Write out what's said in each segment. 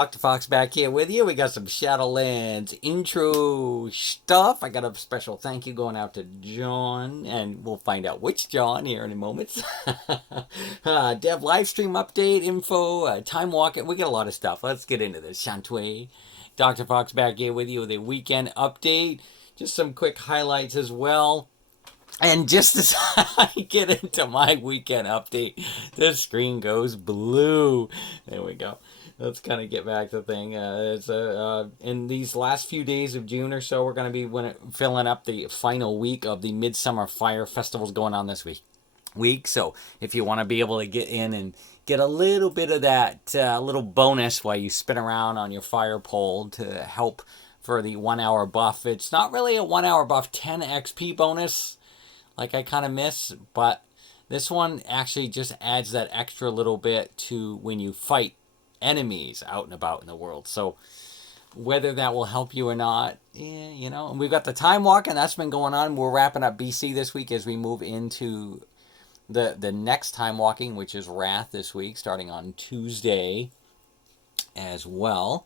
Dr. Fox back here with you. We got some Shadowlands intro stuff. I got a special thank you going out to John, and we'll find out which John here in a moment. Dev live stream update, info, time walking. We got a lot of stuff. Let's get into this, Shantway. Dr. Fox back here with you with a weekend update. Just some quick highlights as well. And just as I get into my weekend update, the screen goes blue. There we go. Let's kind of get back to the thing. In these last few days of June or so, we're going to be filling up the final week of the Midsummer Fire Festivals going on this week. So if you want to be able to get in and get a little bit of that little bonus while you spin around on your fire pole to help for the 1 hour buff. It's not really a 1 hour buff, 10 XP bonus like I kind of miss, but this one actually just adds that extra little bit to when you fight enemies out and about in the world. So whether that will help you or not, and we've got the time walking that's been going on. We're wrapping up BC this week as we move into the next time walking, which is Wrath this week, starting on Tuesday as well.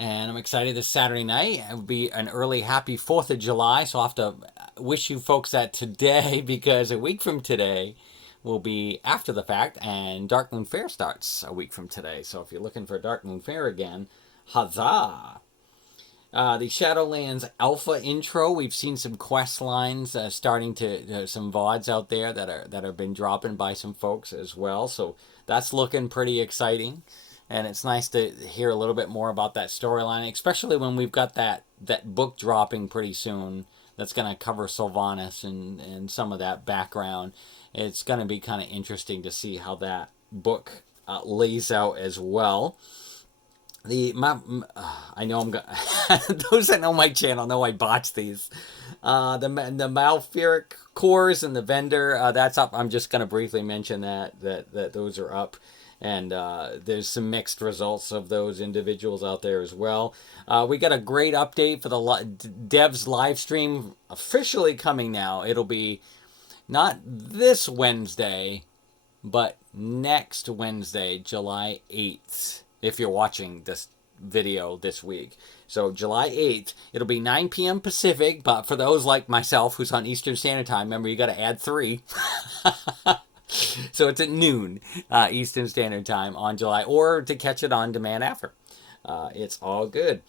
And I'm excited this Saturday night. It will be an early happy 4th of July. So I'll have to wish you folks that today, because a week from today will be after the fact, and Dark Moon Fair starts a week from today. So if you're looking for Dark Moon Fair again, huzzah! The Shadowlands Alpha intro, we've seen some quest lines starting to some VODs out there that have been dropping by some folks as well. So that's looking pretty exciting. And it's nice to hear a little bit more about that storyline, especially when we've got that book dropping pretty soon that's going to cover Sylvanas and some of that background. It's going to be kind of interesting to see how that book lays out as well. I know those that know my channel know I botched these. The Malfuric cores and the vendor, that's up. I'm just going to briefly mention that those are up. And there's some mixed results of those individuals out there as well. We got a great update for the devs live stream officially coming now. It'll be not this Wednesday, but next Wednesday, July 8th, if you're watching this video this week. So July 8th, it'll be 9 p.m. Pacific, but for those like myself who's on Eastern Standard Time, remember you got to add 3. So it's at noon Eastern Standard Time on July, or to catch it on demand after. It's all good.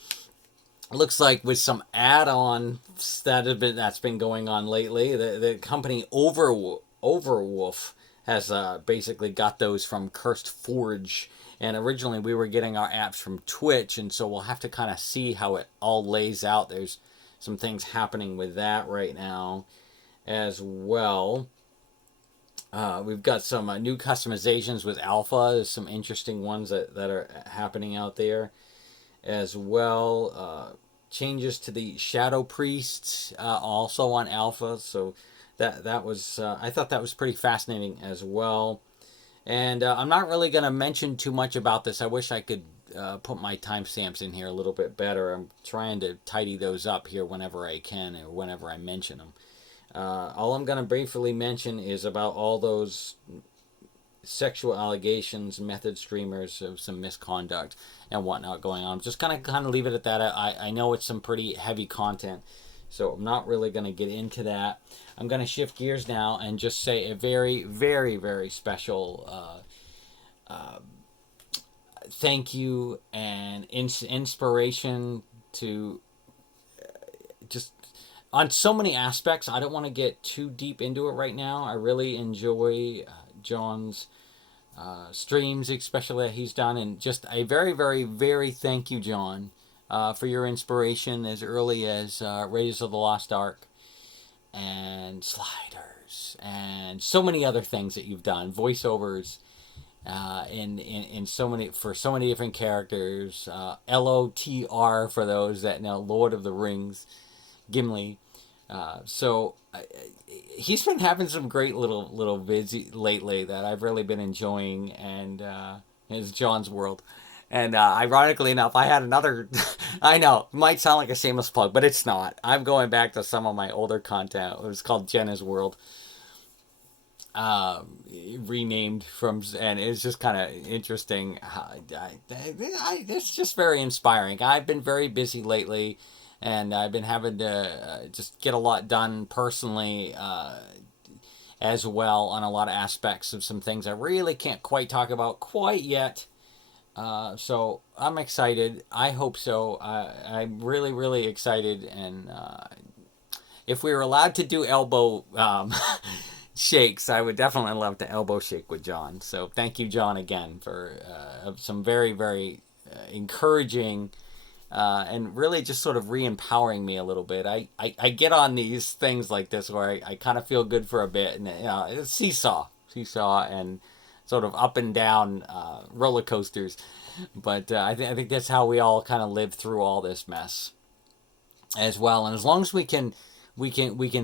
Looks like with some add-ons that's been going on lately, the company Overwolf has basically got those from Cursed Forge. And originally we were getting our apps from Twitch, and so we'll have to kind of see how it all lays out. There's some things happening with that right now as well. We've got some new customizations with Alpha. There's some interesting ones that are happening out there as well. Changes to the Shadow Priests also on Alpha. So that was I thought that was pretty fascinating as well. And I'm not really going to mention too much about this. I wish I could put my timestamps in here a little bit better. I'm trying to tidy those up here whenever I can or whenever I mention them. All I'm going to briefly mention is about all those sexual allegations, method streamers of some misconduct and whatnot going on. I'm just going to kind of leave it at that. I know it's some pretty heavy content, so I'm not really going to get into that. I'm going to shift gears now and just say a very, very, very special thank you and inspiration to just on so many aspects. I don't want to get too deep into it right now. I really enjoy John's streams, especially that he's done, and just a very, very, very thank you, John, for your inspiration as early as Raiders of the Lost Ark and Sliders and so many other things that you've done, voiceovers in so many for so many different characters, LOTR for those that know, Lord of the Rings, Gimli. He's been having some great little vids lately that I've really been enjoying, and it's John's World. And ironically enough, I had another. I know, it might sound like a shameless plug, but it's not. I'm going back to some of my older content. It was called Jenna's World. renamed from, and it's just kind of interesting. It's just very inspiring. I've been very busy lately, and I've been having to just get a lot done personally as well on a lot of aspects of some things I really can't quite talk about quite yet. So I'm excited. I hope so. I'm really, really excited. And if we were allowed to do elbow shakes, I would definitely love to elbow shake with John. So thank you, John, again for some very, very encouraging and really just sort of re-empowering me a little bit. I get on these things like this where I kind of feel good for a bit, and it's seesaw, and sort of up and down roller coasters. But I think that's how we all kind of live through all this mess as well. And as long as we can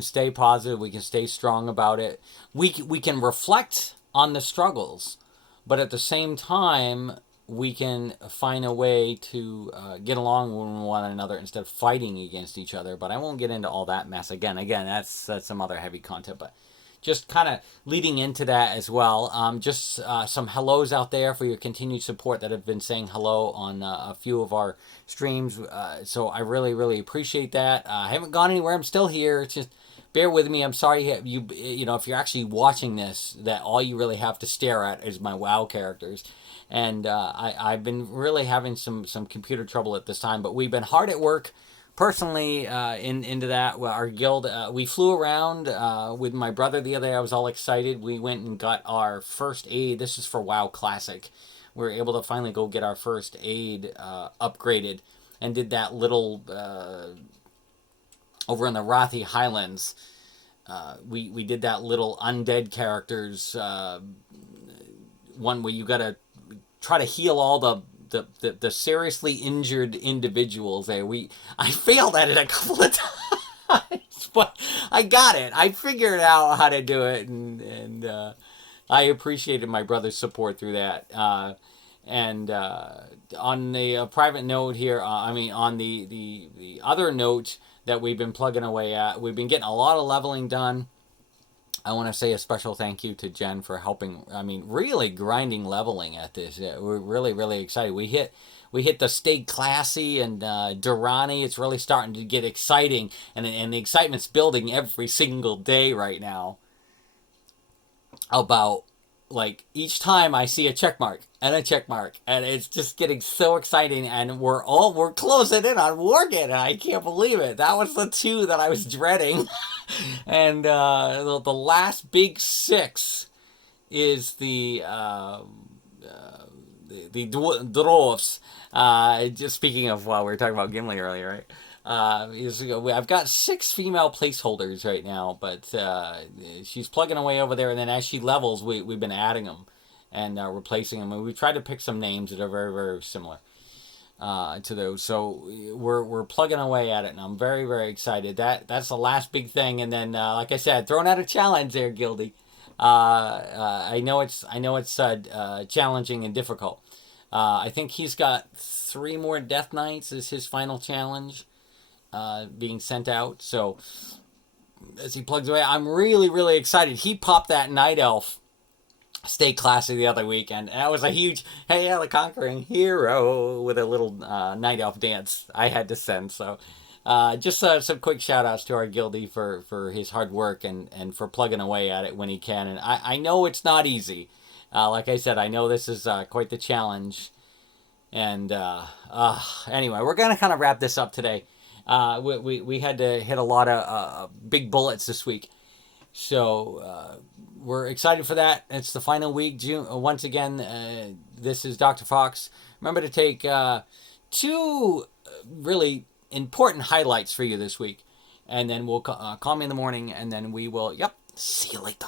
stay positive, we can stay strong about it. We can reflect on the struggles, but at the same time, we can find a way to get along with one another instead of fighting against each other. But I won't get into all that mess again. That's some other heavy content, but just kind of leading into that as well. Just some hellos out there for your continued support that have been saying hello on a few of our streams. So I really, really appreciate that. I haven't gone anywhere. I'm still here. It's just bear with me. I'm sorry you know, if you're actually watching this, that all you really have to stare at is my WoW characters. And I've been really having some computer trouble at this time, but we've been hard at work personally into that. Our guild, we flew around with my brother the other day. I was all excited. We went and got our first aid. This is for WoW Classic. We were able to finally go get our first aid upgraded, and did that little over in the Rothi Highlands. We did that little undead characters one where you gotta try to heal all the seriously injured individuals there. I failed at it a couple of times, but I got it. I figured out how to do it, and I appreciated my brother's support through that. And on the private note here, on the other note that we've been plugging away at, we've been getting a lot of leveling done. I want to say a special thank you to Jen for helping. Really grinding leveling at this. We're really, really excited. We hit the Stay Classy and Durrani. It's really starting to get exciting, and the excitement's building every single day right now. About like each time I see a check mark, and it's just getting so exciting, and we're closing in on Wargate, and I can't believe it. That was the 2 that I was dreading. And the last big 6 is the dwarfs. Just speaking of, we were talking about Gimli earlier, right? I've got 6 female placeholders right now, but she's plugging away over there, and then as she levels, we've been adding them and replacing them, and we've tried to pick some names that are very, very similar to those. So we're plugging away at it, and I'm very, very excited. That's the last big thing, and then like I said, throwing out a challenge there, Gildy. I know it's challenging and difficult. I think he's got 3 more Death Knights as his final challenge being sent out. So as he plugs away, I'm really, really excited. He popped that Night Elf Stay Classy the other week, and that was a huge "Hey, the Conquering Hero" with a little Night Elf dance I had to send. So just some quick shout outs to our guildie for his hard work and for plugging away at it when he can. And I know it's not easy. Like I said, I know this is quite the challenge. And anyway, we're going to kind of wrap this up today. We had to hit a lot of big bullets this week. So we're excited for that. It's the final week. June. Once again, this is Dr. Fox. Remember to take 2 really important highlights for you this week. And then we'll call me in the morning, and then we will, see you later.